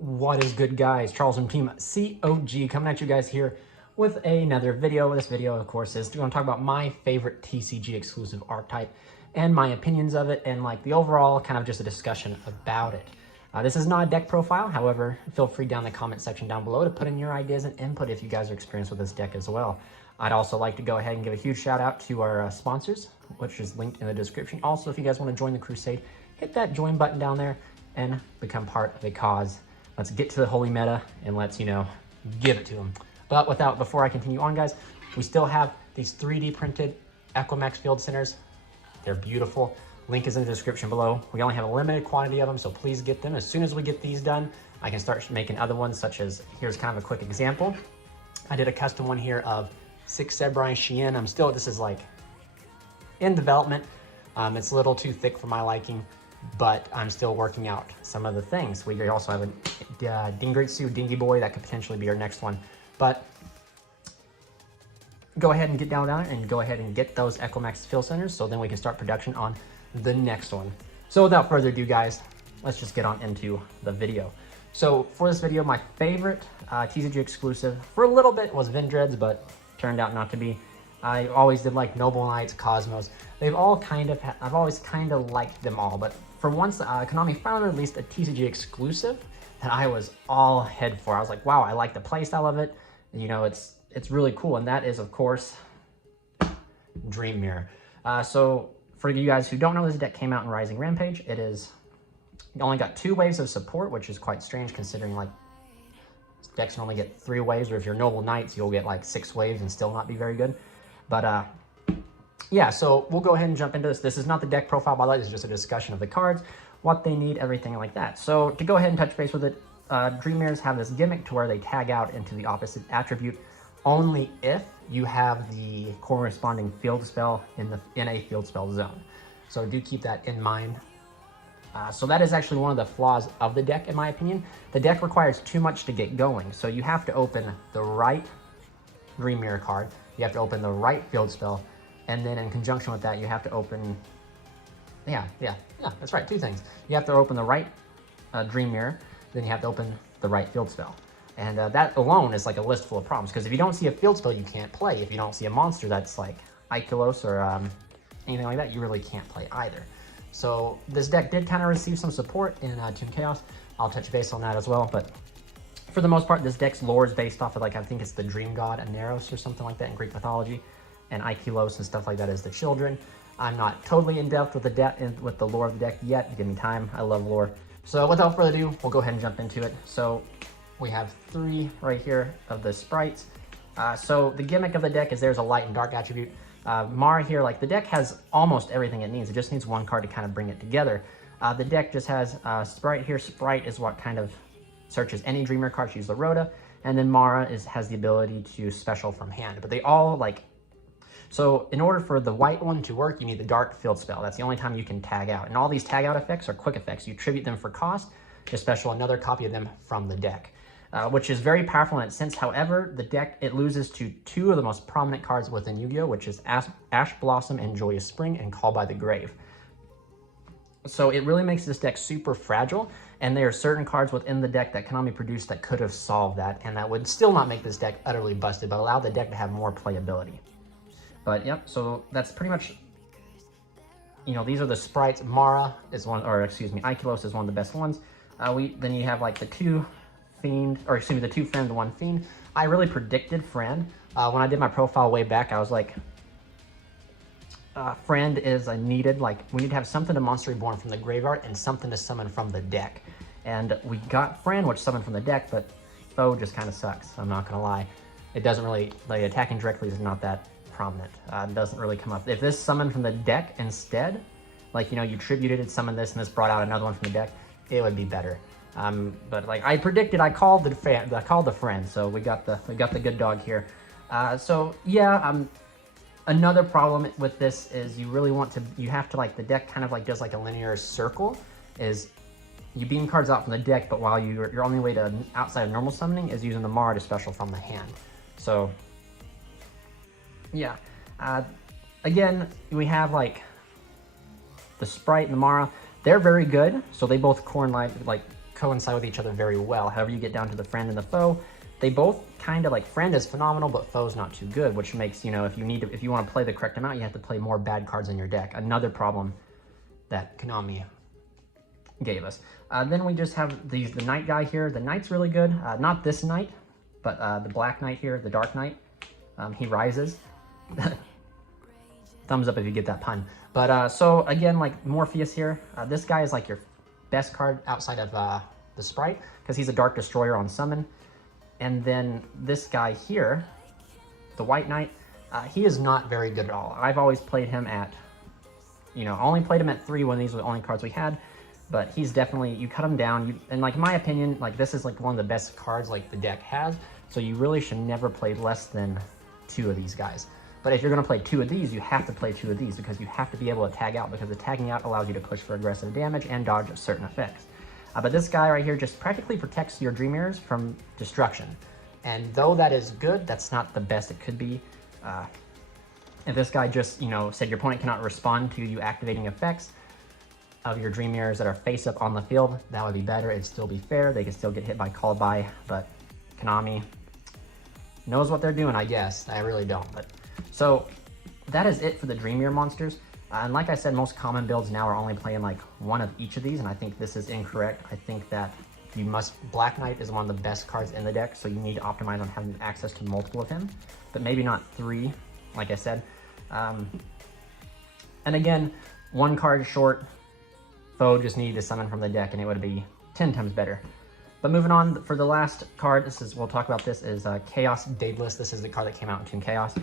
What is good, guys? Charles and Team COG coming at you guys here with another video. This video, of course, is going to talk about my favorite TCG exclusive archetype and my opinions of it, and like the overall kind of just a discussion about it. This is not a deck profile. However, feel free down in the comment section down below to put in your ideas and input if you guys are experienced with this deck as well. I'd also like to go ahead and give a huge shout out to our sponsors, which is linked in the description. Also, if you guys want to join the crusade, hit that join button down there and become part of a cause. Let's get to the holy meta and let's, give it to them. But before I continue on, guys, we still have these 3D printed Equimax Field Centers. They're beautiful. Link is in the description below. We only have a limited quantity of them, so please get them. As soon as we get these done, I can start making other ones, such as, here's kind of a quick example. I did a custom one here of 6 Sebrai Shien. This is like in development. It's a little too thick for my liking, but I'm still working out some of the things. We also have a Dingritsu Dingy Boy that could potentially be our next one. But go ahead and get down and go ahead and get those Equimax Field Centers, so then we can start production on the next one. So without further ado, guys, let's just get on into the video. So for this video, my favorite TCG exclusive for a little bit was Vendreads, but turned out not to be. I always did like Noble Knights, Cosmos. I've always kind of liked them all, but for once, Konami finally released a TCG exclusive that I was all head for. I was like, wow, I like the playstyle of it. It's really cool, and that is, of course, Dream Mirror. So for you guys who don't know, this deck came out in Rising Rampage. It only got 2 waves of support, which is quite strange considering like decks can only get 3 waves, or if you're Noble Knights, you'll get like 6 waves and still not be very good. But yeah, so we'll go ahead and jump into this. This is not the deck profile, by the way. This is just a discussion of the cards, what they need, everything like that. So to go ahead and touch base with it, Dream Mirrors have this gimmick to where they tag out into the opposite attribute only if you have the corresponding field spell in a field spell zone. So do keep that in mind. So that is actually one of the flaws of the deck, in my opinion. The deck requires too much to get going. So you have to open the right Dream Mirror card, you have to open the right field spell, and then in conjunction with that, you have to open, yeah, that's right, 2 things. You have to open the right Dream Mirror, then you have to open the right field spell. And that alone is like a list full of problems, because if you don't see a field spell, you can't play. If you don't see a monster that's like Ikelos or anything like that, you really can't play either. So this deck did kind of receive some support in Toon Chaos. I'll touch base on that as well, but for the most part, this deck's lore is based off of, like, I think it's the dream god Aneros or something like that in Greek mythology, and Ikelos and stuff like that is the children. I'm not totally in depth with the lore of the deck yet. Give me time. I love lore. So without further ado, we'll go ahead and jump into it. So we have 3 right here of the sprites. So the gimmick of the deck is there's a light and dark attribute. Mara here, like, the deck has almost everything it needs. It just needs 1 card to kind of bring it together. The deck just has Sprite here. Sprite is what kind of searches any Dreamer card. She uses the Rhoda, and then Mara has the ability to special from hand. But they all so in order for the white one to work, you need the dark field spell. That's the only time you can tag out. And all these tag out effects are quick effects. You tribute them for cost to special another copy of them from the deck, which is very powerful in its sense. However, the deck, it loses to 2 of the most prominent cards within Yu-Gi-Oh!, which is Ash Blossom and Joyous Spring and Call by the Grave. So it really makes this deck super fragile, and there are certain cards within the deck that Konami produced that could have solved that, and that would still not make this deck utterly busted, but allow the deck to have more playability. But yep, so that's pretty much, these are the sprites. Mara is Ikelos is one of the best ones. Then you have like the 2 Fiend, or excuse me, the 2 Friend, the 1 Fiend. I really predicted Friend. When I did my profile way back, I was like, Friend is needed. Like, we need to have something to Monster Reborn from the graveyard and something to summon from the deck. And we got Friend, which summoned from the deck, but Foe just kind of sucks. I'm not gonna lie. It doesn't really, like, attacking directly is not that prominent. It doesn't really come up. If this summoned from the deck instead, like, you tributed it, summoned this, and this brought out another one from the deck, it would be better. But like I predicted, I called the Friend, so we got the good dog here. So yeah, another problem with this is you have to, like, the deck kind of like does like a linear circle, is you beam cards out from the deck, but while your only way to outside of normal summoning is using the Mara to special from the hand. So yeah, again, we have like the Sprite and the Mara. They're very good, so they both coincide with each other very well. However, you get down to the friend and the foe, they both kind of like, friend is phenomenal, but foe's not too good, which makes, you know, if you want to play the correct amount, you have to play more bad cards in your deck. Another problem that Konami gave us. Then we just have the Knight guy here. The Knight's really good. Not this Knight, but the Black Knight here, the Dark Knight. He rises. Thumbs up if you get that pun. But so again, like Morpheus here, this guy is like your best card outside of the Sprite, because he's a Dark Destroyer on summon. And then this guy here, the White Knight, he is not very good at all. I've always played him at, you know, only played him at 3 when these were the only cards we had. But he's definitely, you cut him down, and like in my opinion, like this is like one of the best cards like the deck has. So you really should never play less than 2 of these guys. But if you're going to play 2 of these, you have to play 2 of these, because you have to be able to tag out, because the tagging out allows you to push for aggressive damage and dodge certain effects. But this guy right here just practically protects your Dream Mirrors from destruction. And though that is good, that's not the best it could be. If this guy just, you know, said your opponent cannot respond to you activating effects of your Dream Mirrors that are face up on the field, that would be better. It'd still be fair. They could still get hit by Called By, but Konami knows what they're doing, I guess. I really don't. But so that is it for the Dream Mirror monsters. And like I said, most common builds now are only playing like 1 of each of these, and I think this is incorrect. I think that you must, Black Knight is one of the best cards in the deck, so you need to optimize on having access to multiple of him, but maybe not 3, like I said. And again, 1 card short, foe just needed to summon from the deck, and it would be 10 times better. But moving on, for the last card, we'll talk about this, is Chaos Daedalus. This is the card that came out in Toon Chaos.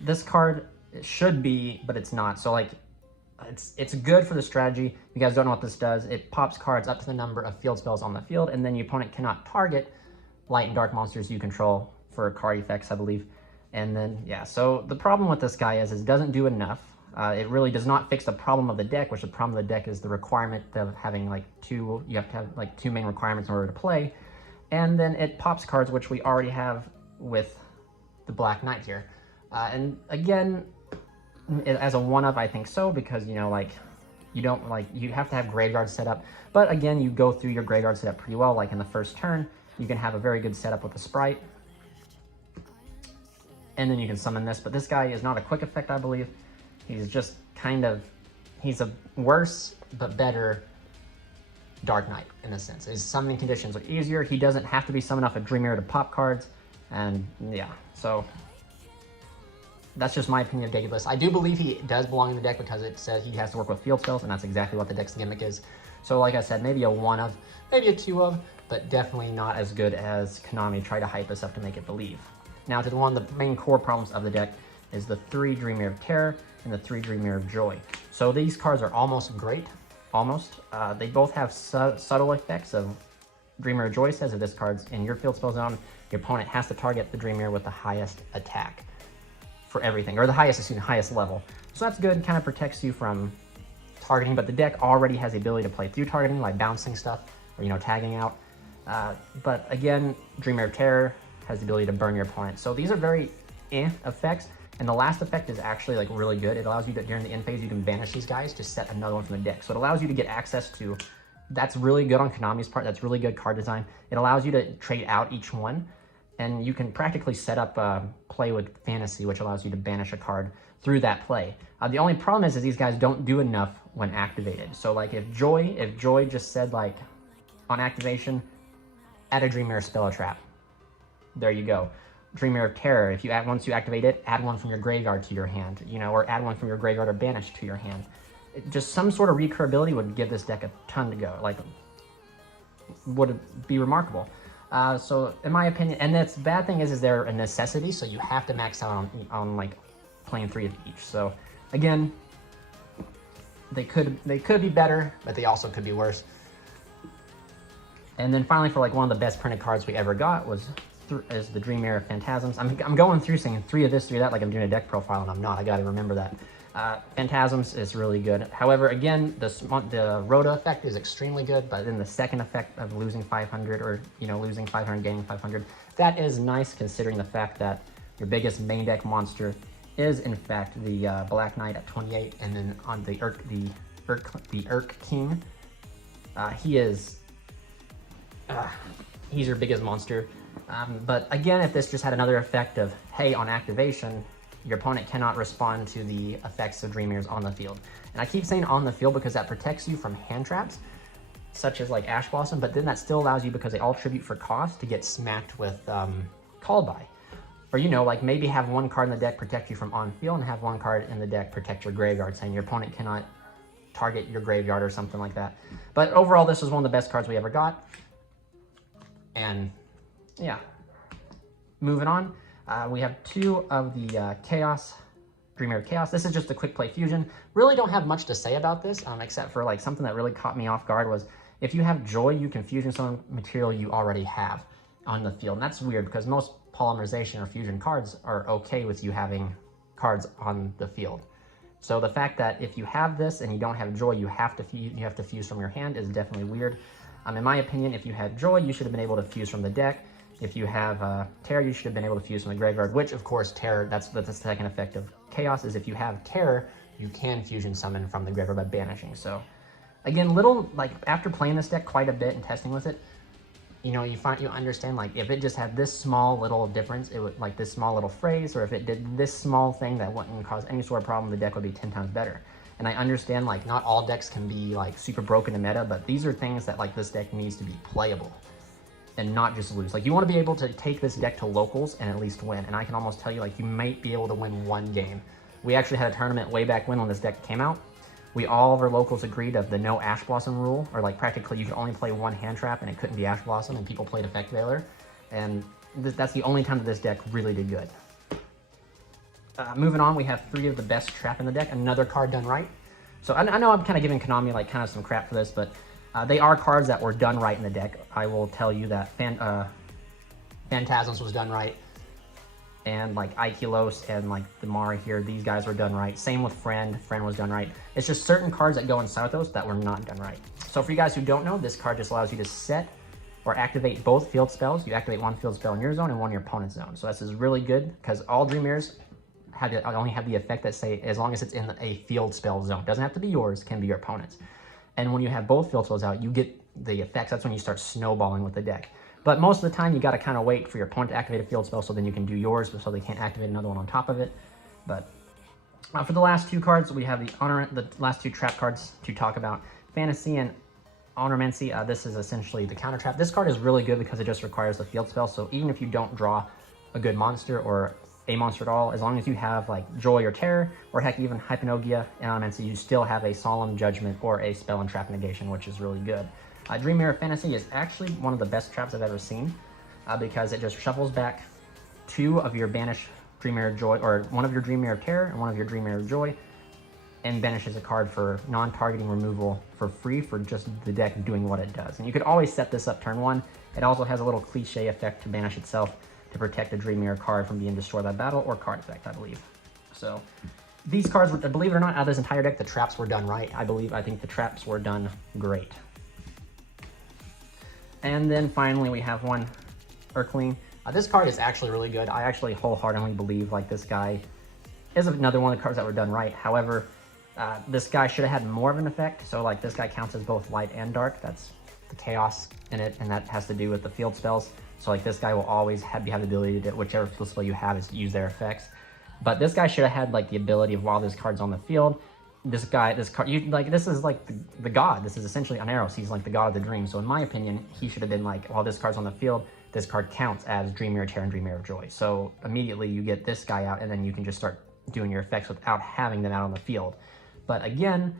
This card should be, but it's not. So like, it's good for the strategy. If you guys don't know what this does, it pops cards up to the number of field spells on the field, and then your opponent cannot target light and dark monsters you control for card effects, I believe. And then, yeah, so the problem with this guy is it doesn't do enough. It really does not fix the problem of the deck, which the problem of the deck is the requirement of having like 2, you have to have like 2 main requirements in order to play. And then it pops cards, which we already have with the Black Knight here. And again, as a 1-of, I think so, because, you know, like, you don't, like, you have to have graveyard set up. But again, you go through your graveyard setup pretty well. Like in the first turn, you can have a very good setup with the Sprite. And then you can summon this. But this guy is not a quick effect, I believe. He's just kind of, he's a worse but better Dark Knight in a sense. His summoning conditions are easier. He doesn't have to be summoned off a Dream Mirror to pop cards. And yeah, so that's just my opinion of Daedalus. I do believe he does belong in the deck because it says he has to work with field spells, and that's exactly what the deck's gimmick is. So like I said, maybe a 1-of, maybe a 2-of, but definitely not as good as Konami tried to hype us up to make it believe. Now to one of the main core problems of the deck is the 3 Dream Mirror of Terror and the 3 Dream Mirror of Joy. So these cards are almost great, almost. They both have subtle effects of Dream Mirror of Joy says if this card's in your field spell zone, your opponent has to target the Dream Mirror with the highest attack for everything, or the highest level. So that's good, kind of protects you from targeting, but the deck already has the ability to play through targeting, like bouncing stuff, or, you know, tagging out. But again, Dream Mirror of Terror has the ability to burn your opponent. So these are very effects. And the last effect is actually like really good. It allows you to, during the end phase, you can banish these guys to set another one from the deck. So it allows you to get access to, that's really good on Konami's part. That's really good card design. It allows you to trade out each one, and you can practically set up play with Fantasy, which allows you to banish a card through that play. The only problem is these guys don't do enough when activated. So like if Joy just said like on activation, add a Dream Mirror spell trap. There you go. Dream Mirror of Terror, if you add, once you activate it, add one from your graveyard to your hand, you know, or add one from your graveyard or banish to your hand. Just some sort of recurability would give this deck a ton to go, like, would be remarkable. So in my opinion, and that's bad thing is they're a necessity, so you have to max out on like playing 3 of each. So again, they could be better, but they also could be worse. And then finally, for like one of the best printed cards we ever got is the Dream Mirror Phantasms. I'm going through saying 3 of this, 3 of that, like I'm doing a deck profile, and I'm not. I gotta remember that. Phantasms is really good. However, again, the Rhoda effect is extremely good, but then the second effect of losing 500, or, you know, losing 500, gaining 500, that is nice considering the fact that your biggest main deck monster is in fact the Black Knight at 28, and then on the Urk King, he is he's your biggest monster. But again, if this just had another effect of, hey, on activation, your opponent cannot respond to the effects of Dream Mirrors on the field. And I keep saying on the field because that protects you from hand traps, such as like Ash Blossom, but then that still allows you, because they all tribute for cost, to get smacked with Call By. Or, you know, like maybe have one card in the deck protect you from on field and have one card in the deck protect your graveyard, saying your opponent cannot target your graveyard or something like that. But overall, this was one of the best cards we ever got. And yeah, moving on, we have two of the Chaos, Dream Mirror Chaos. This is just a quick play fusion. Really don't have much to say about this, except for like something that really caught me off guard was if you have Joy, you can fusion some material you already have on the field. And that's weird because most polymerization or fusion cards are okay with you having cards on the field. So the fact that if you have this and you don't have Joy, you have to fuse from your hand is definitely weird. In my opinion, if you had Joy, you should have been able to fuse from the deck. If you have Terror, you should have been able to fuse from the graveyard, which of course Terror, that's the second effect of Chaos, is if you have Terror, you can fusion summon from the graveyard by banishing. So again, after playing this deck quite a bit and testing with it, you know, you understand, like, if it just had this small little difference, it would, like, this small little phrase, or if it did this small thing that wouldn't cause any sort of problem, the deck would be 10 times better. And I understand, like, not all decks can be, like, super broken in meta, but these are things that, like, this deck needs to be playable and not just lose. Like, you want to be able to take this deck to locals and at least win. And I can almost tell you, like, you might be able to win one game. We actually had a tournament way back when this deck came out. All of our locals agreed of the no Ash Blossom rule, or like practically you could only play one hand trap and it couldn't be Ash Blossom, and people played Effect Veiler. And that's the only time that this deck really did good. Moving on, we have three of the best trap in the deck, another card done right. So I know I'm kind of giving Konami like kind of some crap for this, but they are cards that were done right in the deck. I will tell you that Phantasms was done right, and like Aikilos and like the Mara here, these guys were done right. Same with Friend was done right. It's just certain cards that go inside those that were not done right. So for you guys who don't know, this card just allows you to set or activate both field spells. You activate one field spell in your zone and one in your opponent's zone. So this is really good because all Dream Mirrors only have the effect that say as long as it's in a field spell zone. Doesn't have to be yours, can be your opponent's. And when you have both field spells out, you get the effects. That's when you start snowballing with the deck. But most of the time, you got to kind of wait for your opponent to activate a field spell so then you can do yours, so they can't activate another one on top of it. But for the last two cards, we have the last two trap cards to talk about. Fantasy and Honormancy. This is essentially the counter trap. This card is really good because it just requires a field spell. So even if you don't draw a good monster or a monster at all, as long as you have like Joy or Terror, or heck, even Hypnagogia and Honormancy, you still have a Solemn Judgment or a Spell and Trap Negation, which is really good. Dream Mirror Fantasy is actually one of the best traps I've ever seen because it just shuffles back two of your banished Dream Mirror Joy, or one of your Dream Mirror Terror and one of your Dream Mirror Joy, and banishes a card for non-targeting removal for free for just the deck doing what it does. And you could always set this up turn one. It also has a little cliche effect to banish itself to protect a Dream Mirror card from being destroyed by battle or card effect, I believe. So these cards, believe it or not, out of this entire deck, the traps were done right. I think the traps were done great. And then finally we have one Urkling. This card is actually really good. I actually wholeheartedly believe like this guy is another one of the cards that were done right. However, this guy should have had more of an effect. So like this guy counts as both light and dark. That's the chaos in it, and that has to do with the field spells. So like this guy will always have the ability to, whichever field spell you have, is use their effects. But this guy should have had like the ability of, while this card's on the field, this card, this is like the god. This is essentially an Eros. He's like the god of the dream. So in my opinion, he should have been like, while this card's on the field, this card counts as Dream Mirror Terror and Dream Mirror Joy. So immediately you get this guy out, and then you can just start doing your effects without having them out on the field. But again,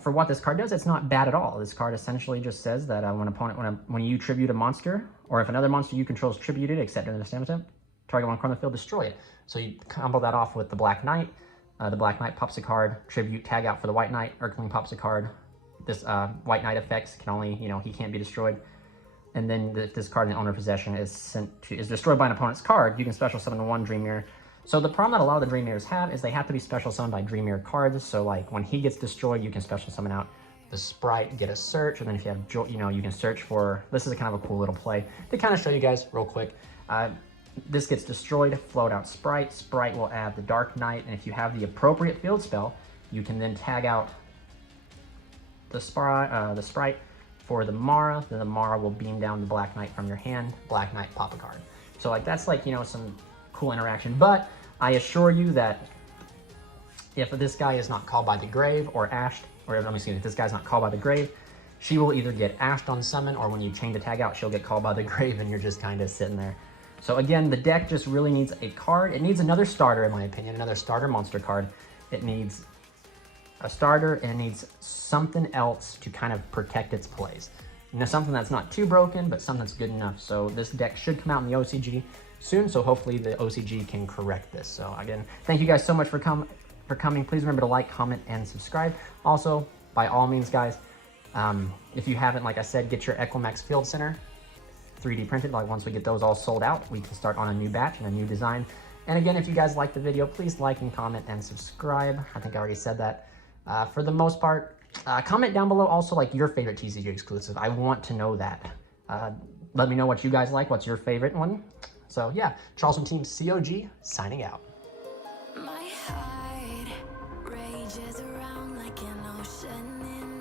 for what this card does, it's not bad at all. This card essentially just says that when you tribute a monster, or if another monster you control is tributed except in the stamina, target one card on the field, destroy it. So you combo that off with the Black Knight. The Black Knight pops a card, tribute, tag out for the White Knight. Urkling pops a card. This White Knight effects can only, he can't be destroyed. And then if this card in the owner possession is destroyed by an opponent's card, you can special summon one Dream Mirror. So the problem that a lot of the Dream Mirrors have is they have to be special summoned by Dream Mirror cards. So like when he gets destroyed, you can special summon out the Sprite, get a search, and then if you have you can search for. This is a kind of a cool little play to kind of show you guys real quick. This gets destroyed, float out Sprite. Sprite will add the Dark Knight, and if you have the appropriate field spell, you can then tag out the Sprite, for the Mara, then the Mara will beam down the Black Knight from your hand, Black Knight, pop a card. So like that's like, you know, some cool interaction. But I assure you that if this guy is not called by the grave or ashed, or excuse me, if this guy's not called by the grave, she will either get ashed on summon, or when you chain the tag out, she'll get called by the grave and you're just kind of sitting there. So again, the deck just really needs a card. It needs another starter, in my opinion, another starter monster card. It needs a starter and it needs something else to kind of protect its plays. You know, something that's not too broken, but something that's good enough. So this deck should come out in the OCG soon, so hopefully the OCG can correct this. So again, thank you guys so much for coming. Please remember to like, comment, and subscribe. Also, by all means, guys, if you haven't, like I said, get your Equimax Field Center 3D printed. Like once we get those all sold out, we can start on a new batch and a new design. And again, if you guys like the video, please like and comment and subscribe. I think I already said that. For the most part, comment down below also like your favorite TCG exclusive. I want to know that. Let me know what you guys like. What's your favorite one? So yeah, Charleston Team COG signing out. My heart rages around like an ocean in